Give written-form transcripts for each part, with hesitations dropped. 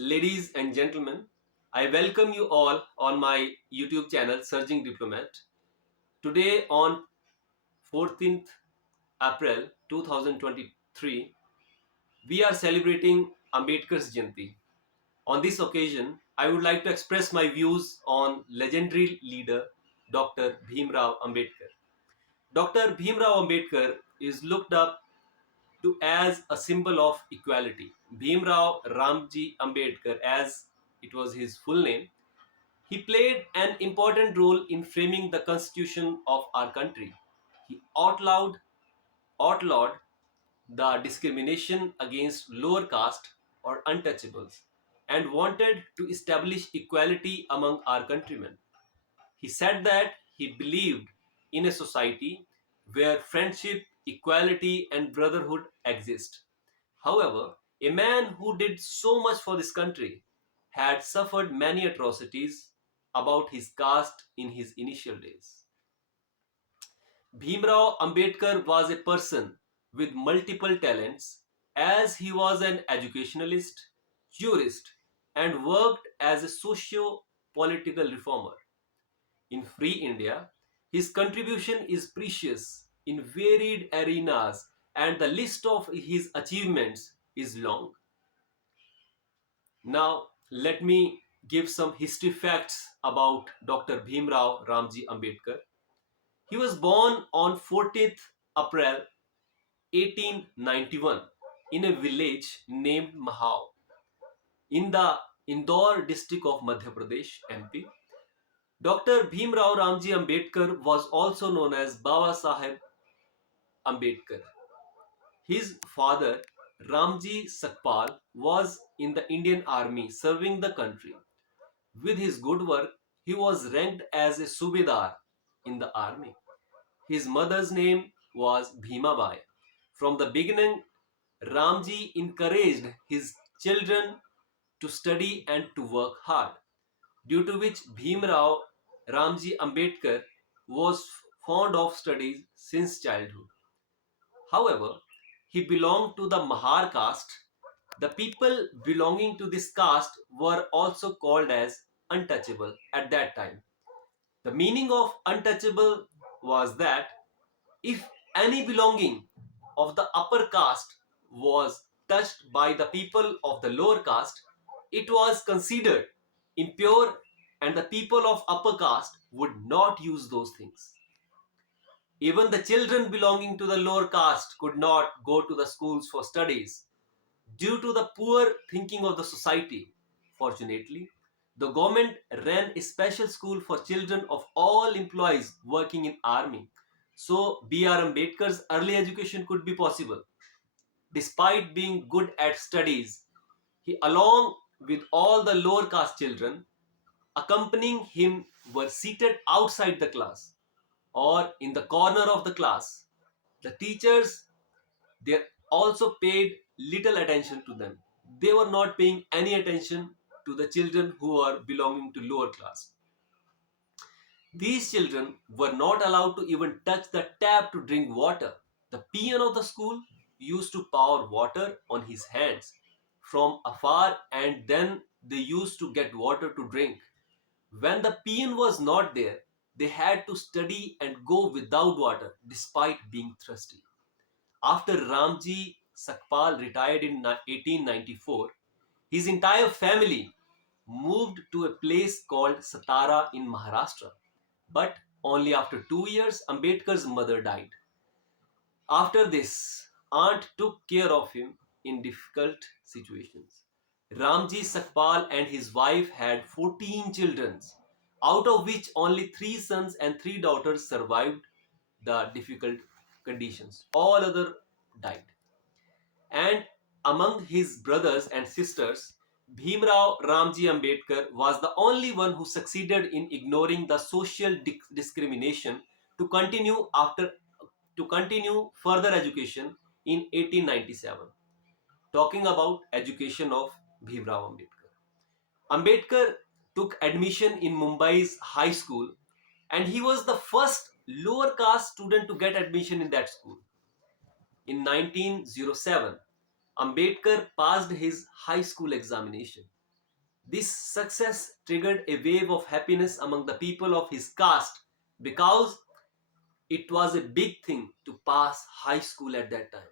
Ladies and gentlemen, I welcome you all on my YouTube channel Surging Diplomat. Today on 14th April 2023, we are celebrating Ambedkar's Jayanti. On this occasion, I would like to express my views on legendary leader Dr. Bhimrao Ambedkar. Dr. Bhimrao Ambedkar is looked up to as a symbol of equality. Bhimrao Ramji Ambedkar, as it was his full name, he played an important role in framing the constitution of our country. He outlawed the discrimination against lower caste or untouchables and wanted to establish equality among our countrymen. He said that he believed in a society where friendship, equality, and brotherhood exist. However, a man who did so much for this country had suffered many atrocities about his caste in his initial days. Bhimrao Ambedkar was a person with multiple talents as he was an educationalist, jurist, and worked as a socio-political reformer. In free India, his contribution is precious in varied arenas and the list of his achievements is long. Now, let me give some history facts about Dr. Bhimrao Ramji Ambedkar. He was born on 14th April 1891 in a village named Mahao in the Indore district of Madhya Pradesh, MP. Dr. Bhimrao Ramji Ambedkar was also known as Baba Saheb Ambedkar. His father, Ramji Sakpal, was in the Indian Army serving the country. With his good work, he was ranked as a Subedar in the army. His mother's name was Bhimabai. From the beginning, Ramji encouraged his children to study and to work hard, due to which Bhimrao Ramji Ambedkar was fond of studies since childhood. However, he belonged to the Mahar caste. The people belonging to this caste were also called as untouchable at that time. The meaning of untouchable was that if any belonging of the upper caste was touched by the people of the lower caste, it was considered impure and the people of upper caste would not use those things. Even the children belonging to the lower caste could not go to the schools for studies due to the poor thinking of the society. Fortunately, the government ran a special school for children of all employees working in army. So B.R. Ambedkar's early education could be possible. Despite being good at studies, he along with all the lower caste children accompanying him were seated outside the class or in the corner of the class. The teachers, they also paid little attention to them. They were not paying any attention to the children who are belonging to lower class. These children were not allowed to even touch the tap to drink water. The peon of the school used to pour water on his hands from afar and then they used to get water to drink. When the peon was not there, they had to study and go without water despite being thirsty. After Ramji Sakpal retired in 1894, his entire family moved to a place called Satara in Maharashtra. But only after 2 years, Ambedkar's mother died. After this, aunt took care of him in difficult situations. Ramji Sakpal and his wife had 14 children, out of which only 3 sons and 3 daughters survived the difficult conditions. All other died. And among his brothers and sisters, Bhimrao Ramji Ambedkar was the only one who succeeded in ignoring the social discrimination to continue further education in 1897. Talking about education of Bhimrao Ambedkar. Ambedkar took admission in Mumbai's high school and he was the first lower caste student to get admission in that school. In 1907, Ambedkar passed his high school examination. This success triggered a wave of happiness among the people of his caste because it was a big thing to pass high school at that time.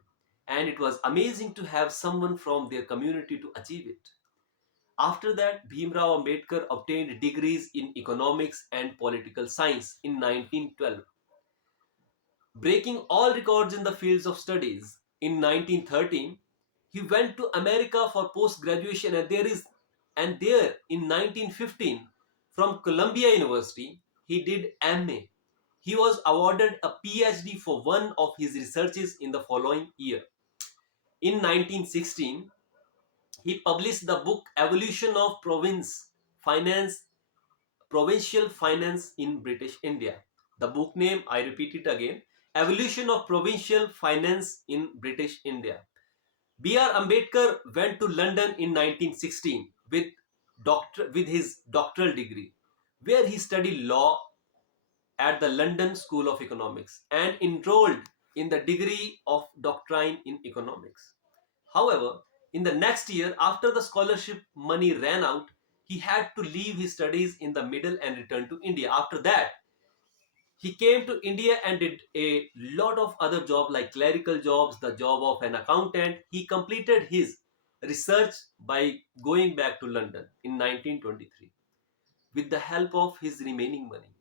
And it was amazing to have someone from their community to achieve it. After that, Bhimrao Ambedkar obtained degrees in economics and political science in 1912, breaking all records in the fields of studies. In 1913, he went to America for post-graduation, and there in 1915, from Columbia University, he did MA. He was awarded a PhD for one of his researches in the following year. In 1916, he published the book Evolution of Finance Provincial Finance in British India. The book name, I repeat it again, Evolution of Provincial Finance in British India. B.R. Ambedkar went to London in 1916 with his doctoral degree, where he studied law at the London School of Economics and enrolled in the degree of doctrine in economics. However, in the next year, after the scholarship money ran out, he had to leave his studies in the middle and return to India. After that, he came to India and did a lot of other jobs like clerical jobs, the job of an accountant. He completed his research by going back to London in 1923 with the help of his remaining money.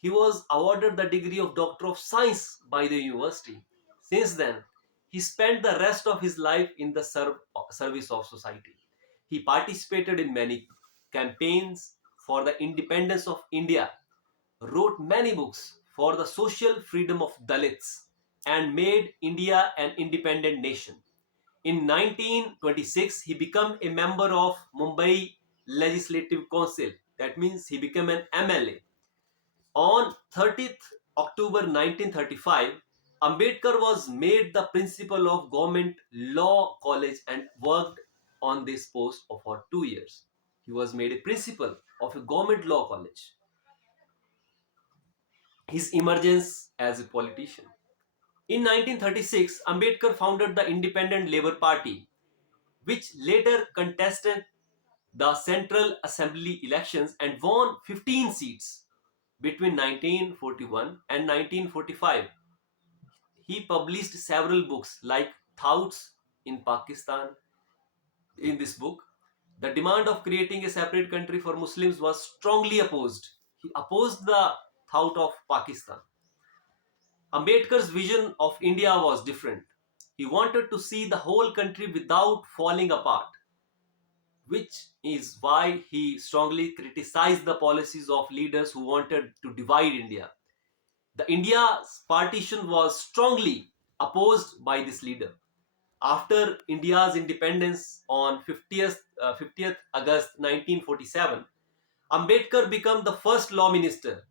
He was awarded the degree of Doctor of Science by the university. Since then, he spent the rest of his life in the service of society. He participated in many campaigns for the independence of India, wrote many books for the social freedom of Dalits, and made India an independent nation. In 1926, he became a member of Mumbai Legislative Council. That means he became an MLA. On 30th October 1935, Ambedkar was made the principal of Government Law College and worked on this post for 2 years. He was made a principal of a government law college. His emergence as a politician. In 1936, Ambedkar founded the Independent Labour Party, which later contested the Central Assembly elections and won 15 seats between 1941 and 1945. He published several books like Thoughts in Pakistan. In this book, the demand of creating a separate country for Muslims was strongly opposed. He opposed the thought of Pakistan. Ambedkar's vision of India was different. He wanted to see the whole country without falling apart, which is why he strongly criticized the policies of leaders who wanted to divide India. The India's partition was strongly opposed by this leader. After India's independence on 50th August 1947, Ambedkar became the first law minister,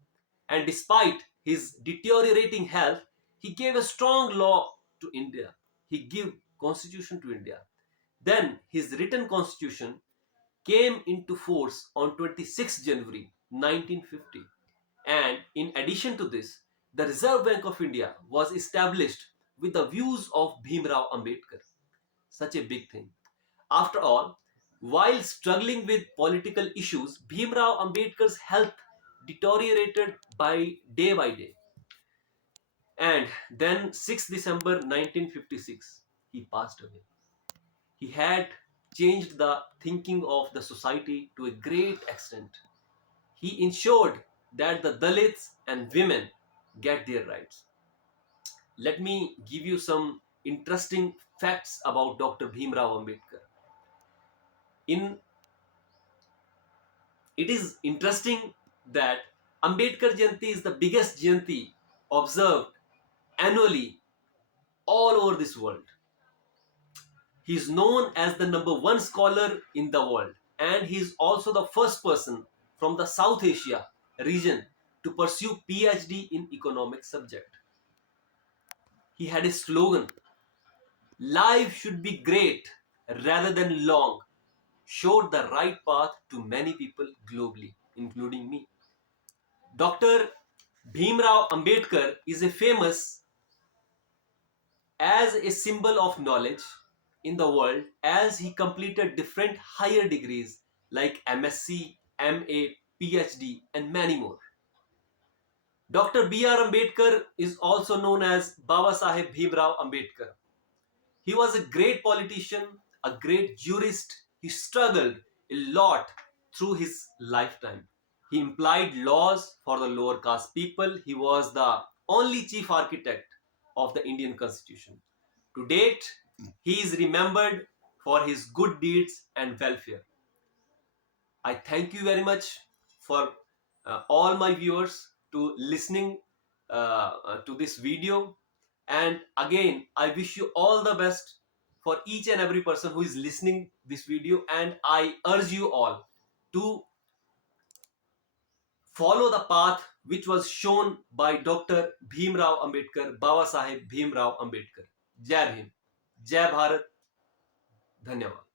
and despite his deteriorating health, he gave a strong law to India. He gave constitution to India. Then his written constitution came into force on 26 January 1950. And in addition to this, the Reserve Bank of India was established with the views of Bhimrao Ambedkar. Such a big thing. After all, while struggling with political issues, Bhimrao Ambedkar's health deteriorated by day. And then 6th December 1956, he passed away. He had changed the thinking of the society to a great extent. He ensured that the Dalits and women get their rights. Let me give you some interesting facts about Dr. Bhimrao Ambedkar. In It is interesting that Ambedkar Jayanti is the biggest Jayanti observed annually all over this world. He is known as the number one scholar in the world, and he is also the first person from the South Asia region to pursue PhD in economic subject. He had a slogan: life should be great rather than long, showed the right path to many people globally, including me. Dr. Bhimrao Ambedkar is a famous as a symbol of knowledge in the world as he completed different higher degrees like MSc, MA, PhD, and many more. Dr. B.R. Ambedkar is also known as Baba Saheb Bhimrao Ambedkar. He was a great politician, a great jurist. He struggled a lot through his lifetime. He implied laws for the lower caste people. He was the only chief architect of the Indian Constitution. To date, he is remembered for his good deeds and welfare. I thank you very much for all my viewers to listening to this video. And again, I wish you all the best for each and every person who is listening this video. And I urge you all to follow the path which was shown by Dr. Bhimrao Ambedkar, Baba Saheb Bhimrao Ambedkar. Jai Bhim, Jai Bharat, Dhanyavad.